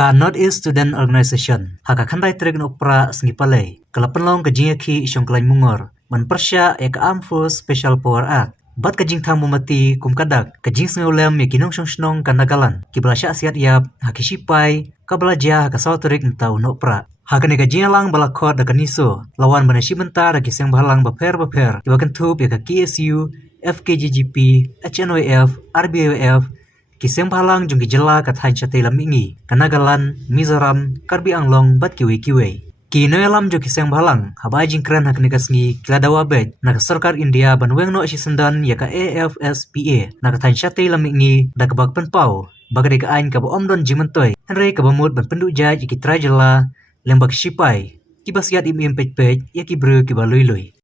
Ka NorthEast Student Organization haka khandai trek opera sengi palai kala penlong ka jingaki isyong kalai mungor man persya ek Armed Force Special Power Act bat ka jing thang mumati kum kadak ka jing sngolem ya kinong snong ka Nagaland kibla sya asiat yap hakisipai ka belaja ka sauterik ntau no opera haka ne ka jingalang balakot da kaniso lawan banasi bentar ki seng Bhalang baper iba kentup ya ka KSU FKGGP HNOF RBOF Kiseng Bhalang jung jela kat hain chate lam ingi Nagaland Mizoram Karbi Anglong bat kiwe ki noelam jo kiseng Bhalang haba jing kran hak negasngi kila dawa bed nak sorkar India ban weng no syndon ya ka AFSPA nak hain chate lam ingi dak bak penpau bagade ka ain ka om don jimentoy henre ka bamut ban pendu jaj ki trajela lembak sipai kibasiat im pej ya ki bru ki balui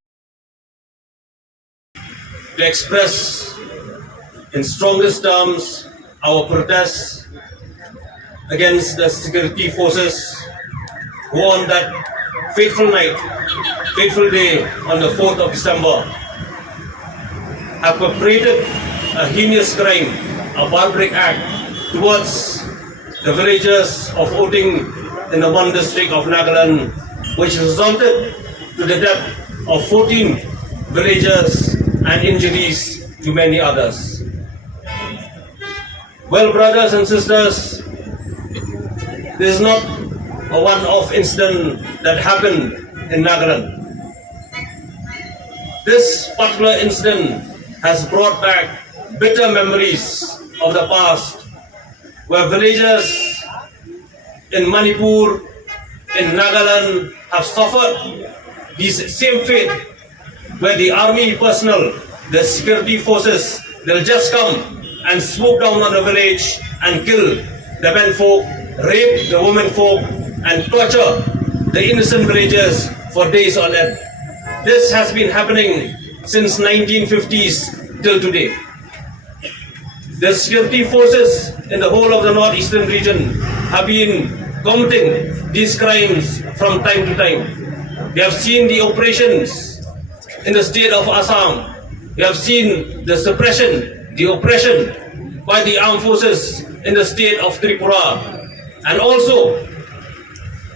to express in strongest terms our protests against the security forces who on that fateful day on the 4th of December have perpetrated a heinous crime, a barbaric act towards the villagers of Oting in the one district of Nagaland, which resulted to the death of 14 villagers and injuries to many others. Well, brothers and sisters, this is not a one-off incident that happened in Nagaland. This particular incident has brought back bitter memories of the past, where villagers in Manipur, in Nagaland, have suffered this same fate, where the army personnel, the security forces, they'll just come and swoop down on the village and kill the men folk, rape the women folk, and torture the innocent villagers for days on end. This has been happening since 1950s till today. The security forces in the whole of the northeastern region have been committing these crimes from time to time. We have seen the operations in the state of Assam. We have seen the suppression, the oppression by the armed forces in the state of Tripura. And also,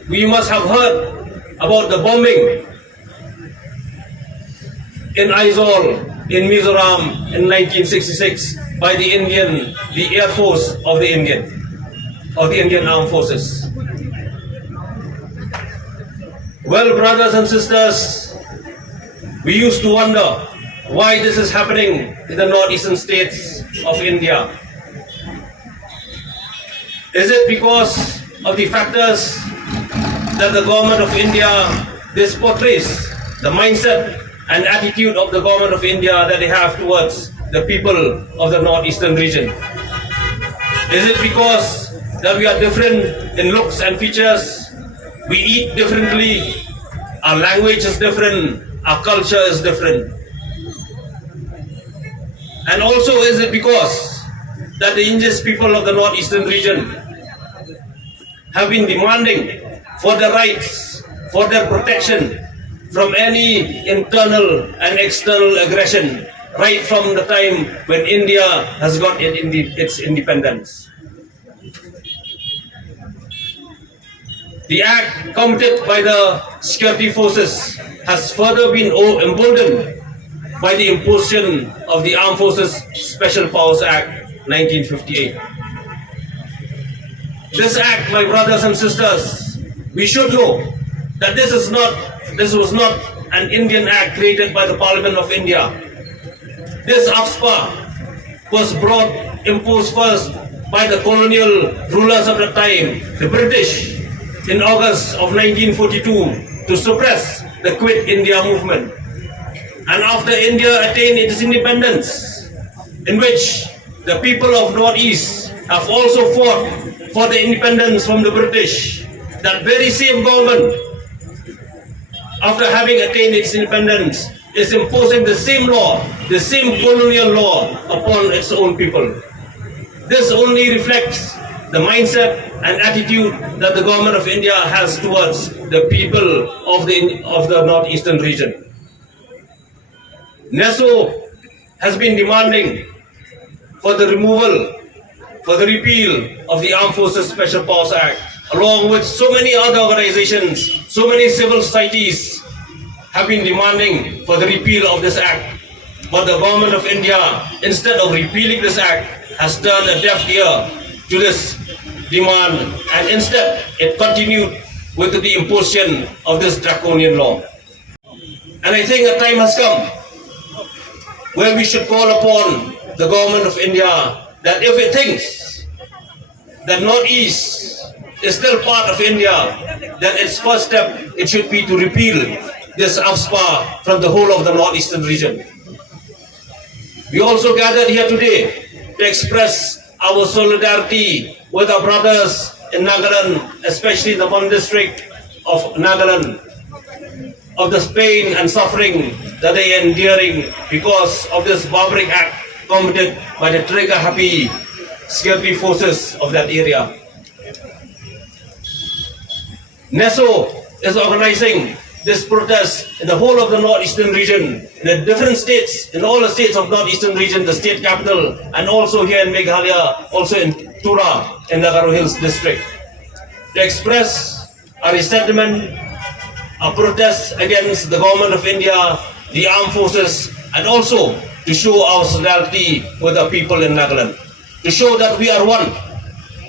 we must have heard about the bombing in Aizawl, in Mizoram in 1966 by the Air Force of the Indian Armed Forces. Well, brothers and sisters, we used to wonder why this is happening in the northeastern states of India. Is it because of the factors that the government of India, this portrays the mindset and attitude of the government of India that they have towards the people of the northeastern region? Is it because that we are different in looks and features? We eat differently, our language is different, our culture is different. And also, is it because that the indigenous people of the northeastern region have been demanding for their rights, for their protection from any internal and external aggression right from the time when India has got its independence? The act committed by the security forces has further been emboldened by the imposition of the Armed Forces Special Powers Act 1958. This act, my brothers and sisters, we should know that this was not an Indian act created by the Parliament of India. This AFSPA was imposed first by the colonial rulers of the time, the British, in August of 1942 to suppress the Quit India movement. And after India attained its independence, in which the people of NorthEast have also fought for the independence from the British, that very same government, after having attained its independence, is imposing the same law, the same colonial law upon its own people. This only reflects the mindset and attitude that the government of India has towards the people of the northeastern region. NESO has been demanding for the repeal of the Armed Forces Special Powers Act along with so many other organizations, so many civil societies, have been demanding for the repeal of this act. But the government of India, instead of repealing this act, has turned a deaf ear to this demand, and instead it continued with the imposition of this draconian law. And I think a time has come where we should call upon the government of India that if it thinks that NorthEast is still part of India, then its first step, it should be to repeal this AFSPA from the whole of the northeastern region. We also gathered here today to express our solidarity with our brothers in Nagaland, especially the one district of Nagaland, of the pain and suffering that they are enduring because of this barbaric act committed by the trigger-happy security forces of that area. NESO is organizing this protest in the whole of the northeastern region, in the different states, in all the states of northeastern region, the state capital, and also here in Meghalaya, also in Tura, in the Garo Hills district, to express our resentment, our protest against the government of India, the armed forces, and also to show our solidarity with the people in Nagaland, to show that we are one,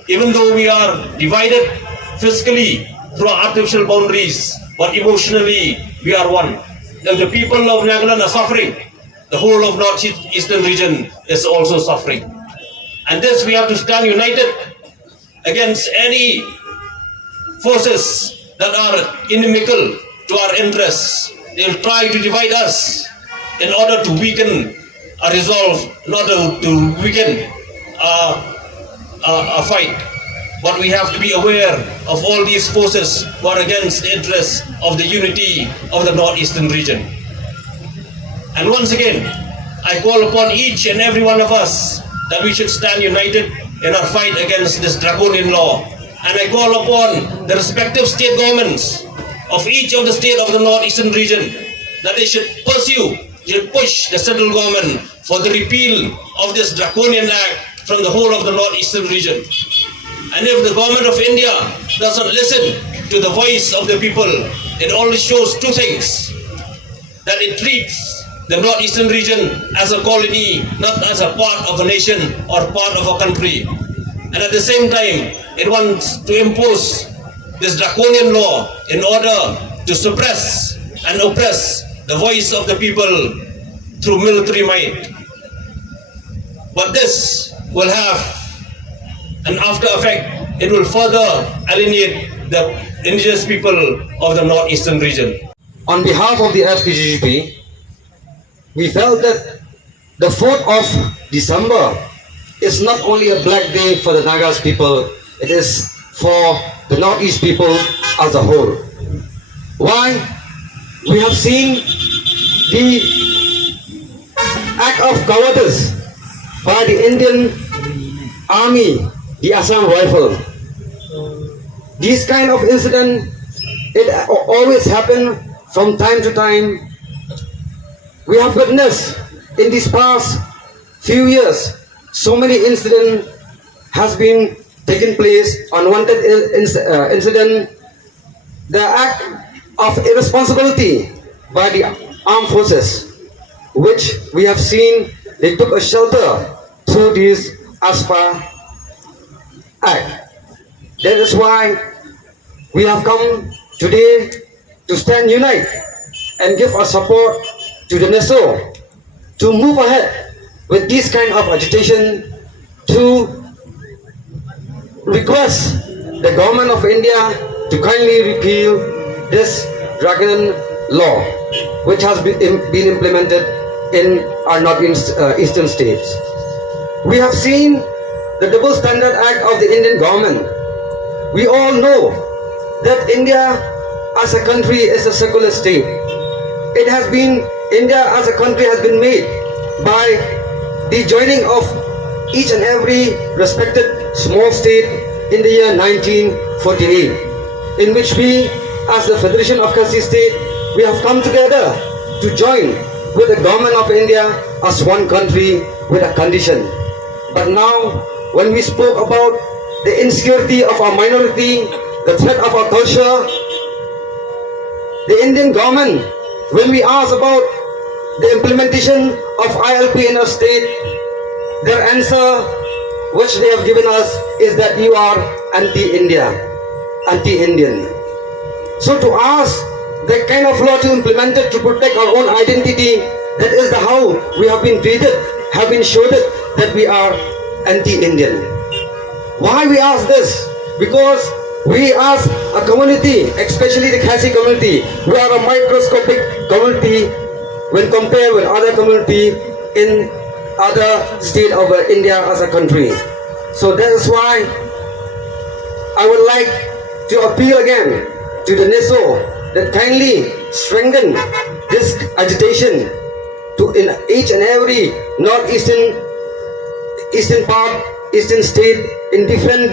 even though we are divided physically through artificial boundaries, but emotionally we are one. If the people of Nagaland are suffering, the whole of northeastern region is also suffering. And this we have to stand united against any forces that are inimical to our interests. They will try to divide us in order to weaken our resolve, not to weaken our fight. But we have to be aware of all these forces who are against the interests of the unity of the northeastern region. And once again, I call upon each and every one of us that we should stand united in our fight against this draconian law. And I call upon the respective state governments of each of the state of the northeastern region that they should pursue, should push the central government for the repeal of this draconian act from the whole of the northeastern region. And if the government of India doesn't listen to the voice of the people, it only shows two things: that it treats the northeastern region as a colony, not as a part of a nation or part of a country. And at the same time, it wants to impose this draconian law in order to suppress and oppress the voice of the people through military might. But this will have an after effect. It will further alienate the indigenous people of the northeastern region. On behalf of the AFSPA, we felt that the 4th of December is not only a black day for the Nagas people, it is for the Northeast people as a whole. Why? We have seen the act of cowardice by the Indian Army, the Assam Rifle. These kind of incident, it always happen from time to time. We have witnessed in these past few years, so many incidents has been taking place, unwanted incident, the act of irresponsibility by the armed forces, which we have seen they took a shelter through this AFSPA Act. That is why we have come today to stand united and give our support to the NESO to move ahead with this kind of agitation, to request the government of India to kindly repeal this dragon law, which has been implemented in our northeastern states. We have seen the double standard act of the Indian government. We all know that India as a country is a secular state. It has been, India as a country has been made by the joining of each and every respected small state in the year 1948, in which we as the Federation of Kasi State, we have come together to join with the government of India as one country with a condition. But now, when we spoke about the insecurity of our minority, the threat of our culture, the Indian government, when we ask about the implementation of ILP in our state, their answer which they have given us is that you are anti-India, anti-Indian. So to ask that kind of law to implement it to protect our own identity, that is how we have been treated, have been showed it that we are anti-Indian. Why we ask this? Because we as a community, especially the Khasi community, we are a microscopic community when compared with other community in other state of India as a country. So that is why I would like to appeal again to the NESO that kindly strengthen this agitation to in each and every northeastern state in different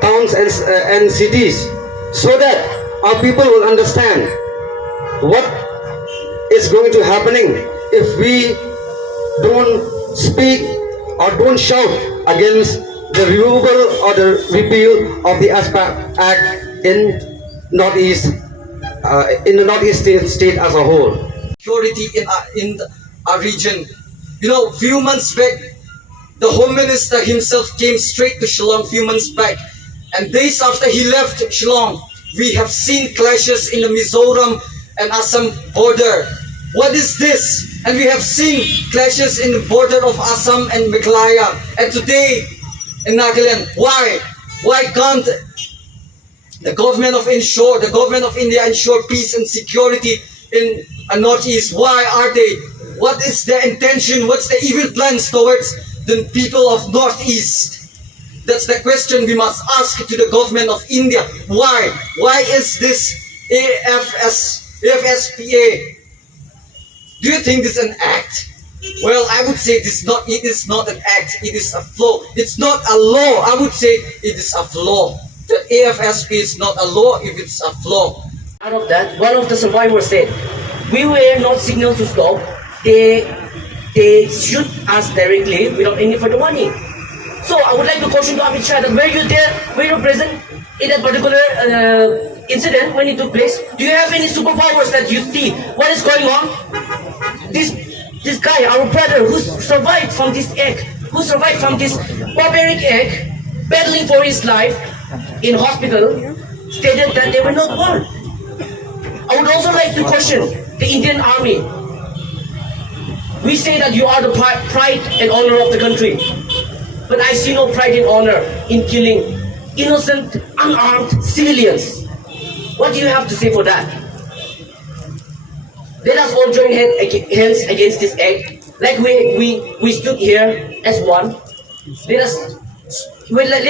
towns and cities, so that our people will understand what is going to happening if we don't speak or don't shout against the removal or the repeal of the AFSPA Act in Northeast, in the Northeast state as a whole. Security in our region. You know, few months back, the Home Minister himself came straight to Shillong few months back, and days after he left Shillong, we have seen clashes in the Mizoram and Assam border. What is this? And we have seen clashes in the border of Assam and Meghalaya, and today in Nagaland. Why? Why can't the government of India ensure peace and security in Northeast? Why are they? What is their intention? What's the evil plans towards the people of Northeast? That's the question we must ask to the government of India. Why? Why is this AFSPA? Do you think this is an act? Well, I would say it is not an act, it is a flaw. It's not a law. I would say it is a flaw. The AFSPA is not a law if it's a flaw. Out of that, one of the survivors said, we were not signaled to stop. They shoot us directly without any further warning. So I would like to caution to Amit Shah that were you there, were you present in that particular incident when it took place? Do you have any superpowers that you see what is going on? This guy, our brother, who survived from this act, who survived from this barbaric act, battling for his life in hospital, stated that they were not born. I would also like to question the Indian Army. We say that you are the pride and honor of the country, but I see no pride and honor in killing innocent, unarmed civilians. What do you have to say for that? Let us all join hands against this act, like we stood here as one. Let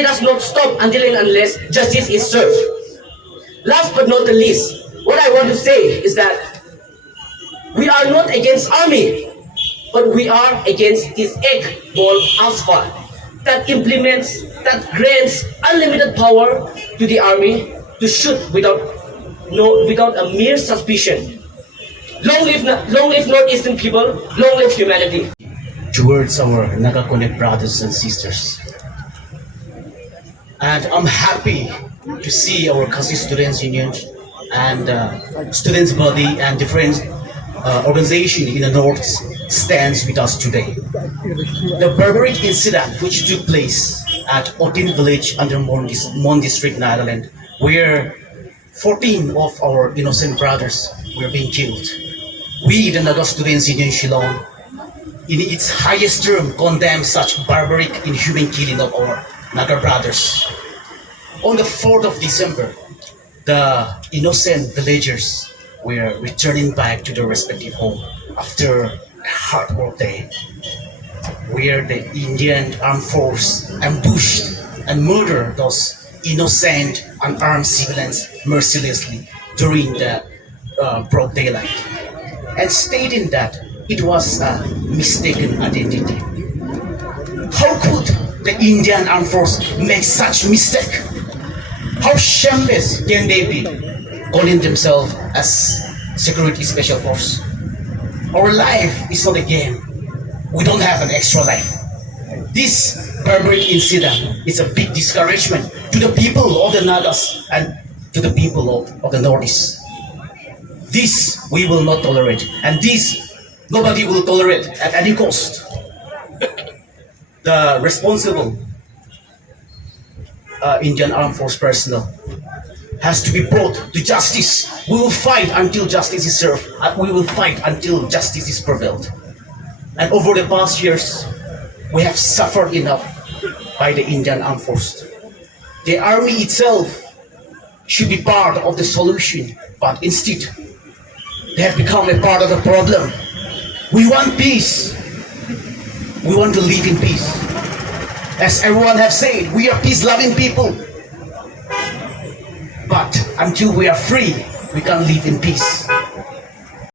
us not stop until and unless justice is served. Last but not the least, what I want to say is that we are not against army, but we are against this act called AFSPA that grants unlimited power to the army to shoot without a mere suspicion. Long live Northeastern people, long live humanity. Towards our Nagaland brothers and sisters. And I'm happy to see our Khasi Students Union and students body and different organization in the North stands with us today. The barbaric incident which took place at Otin village under Mon district, Nagaland, where 14 of our innocent brothers were being killed. We, the Naga Students Union Shillong, in its highest term, condemn such barbaric, inhuman killing of our Naga brothers. On the 4th of December, the innocent villagers were returning back to their respective home after a hard work day, where the Indian armed force ambushed and murdered those innocent, unarmed civilians mercilessly during the broad daylight, and stating that it was a mistaken identity. How could the Indian armed force make such mistake? How shameless can they be, calling themselves as security special force? Our life is not a game. We don't have an extra life. This barbaric incident is a big discouragement to the people of the Nagas and to the people of the Northeast. This we will not tolerate, and this nobody will tolerate at any cost. The responsible Indian Armed Force personnel has to be brought to justice. We will fight until justice is served, and we will fight until justice is prevailed. And over the past years, we have suffered enough by the Indian Armed Force. The army itself should be part of the solution, but instead, they have become a part of the problem. We want peace. We want to live in peace. As everyone have said, we are peace-loving people. But until we are free, we can't live in peace.